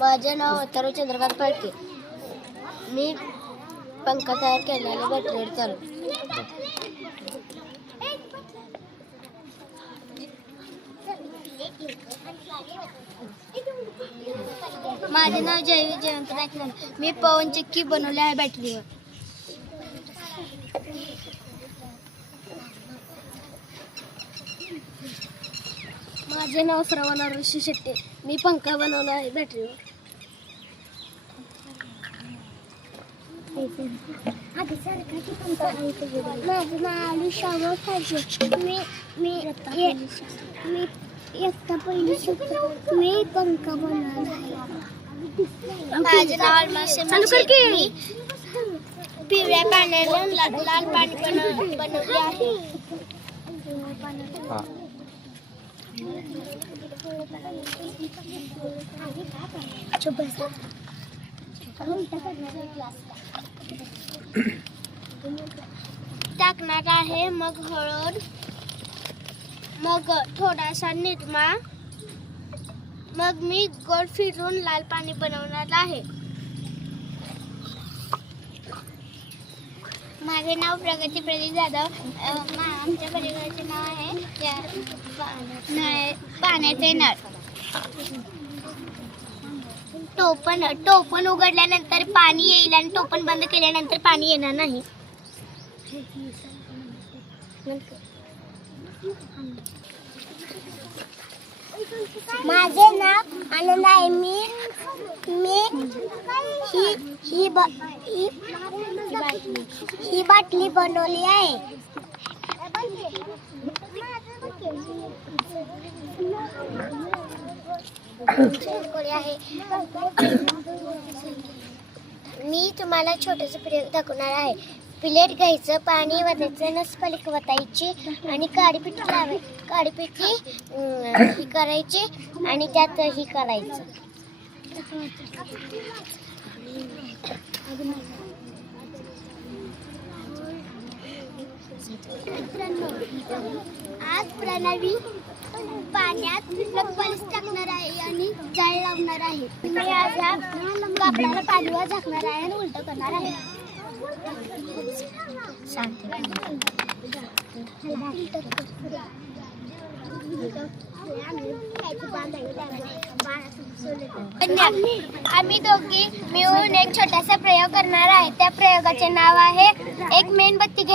माझे नाव अथर्व चंद्रकांत फडके. मी पंखा तयार केलेले बॅटरीवर चालू. माझे नाव जयंत नाईक. मी पवन चक्की बनवले आहे बॅटरीवर. माझे नाव श्रवण ऋषी शेट्टे. मी पंखा बनवला आहे बॅटरीवर. माझं नाव आली श्यामा पाहिजे. मी एकटा पहिली शिकतो. मी पंखा बनवला आहे. माझं नाव अलमासे मी पिवळ्या पाण्याला लाल पाणी बनवले आहे. टाकणार आहे, मग हळद, मग थोडासा निरमा, मग मी गोल फिरून लाल पाणी बनवणार आहे. माझे नाव प्रगती प्रदीप जाधव. आमच्या परिवाराचे नाव आहे पाण्याचे नळ. टोपण उघडल्यानंतर पाणी येईल आणि टोपण बंद केल्यानंतर पाणी येणार नाही. माझे नाव आनंद आहे. मी ही बाटली बनवली आहे. मी तुम्हाला छोटंसं प्रयोग दाखवणार आहे. प्लेट घ्यायचं, पाणी वतायचं, नसपालिक वतायची आणि काडीपिठी ही करायची आणि त्यात ही करायचं. आज प्रणवी पाण्यात नखपालिश टाकणार आहे आणि जाळ लावणार आहे. मी आज कापडाला पाणीवर झाकणार आहे आणि उलट करणार आहे. आम्ही दोघी मिळून एक छोटासा प्रयोग करणार आहे. त्या प्रयोगाचे नाव आहे एक मेणबत्ती.